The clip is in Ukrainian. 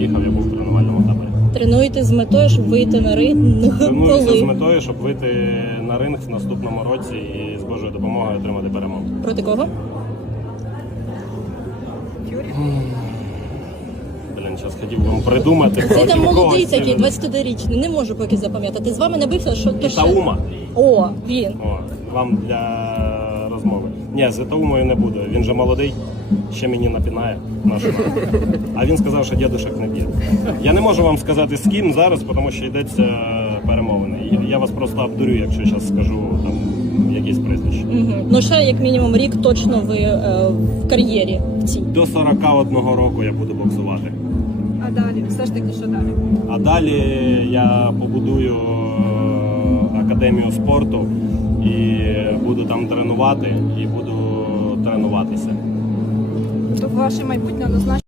приїхав, я був в тренувальному таборі. Тренуєте з метою, щоб вийти на ринг. Ну, Тренуюся з метою, щоб вийти на ринг в наступному році і з Божою допомогою отримати перемогу. Проти кого? Блін, зараз хотів вам придумати Це там молодий такий, 21-річний, не можу поки запам'ятати. З вами не бився, що то ще? Ітаума. О, він. О, вам для розмови. Ні, з Ітаумою не буду. Він же молодий, ще мені напінає нашого. А він сказав, що дідушек не б'є. Я не можу вам сказати з ким зараз, тому що йдеться перемовини. Я вас просто обдурю, якщо зараз скажу там якісь прізвища. Угу. Ну ще як мінімум рік точно ви е, в кар'єрі в цій. До 41 року я буду боксувати. А далі, все ж таки, що далі? А далі я побудую е, академію спорту і буду там тренувати і буду тренуватися. То ваше майбутнє однозначно.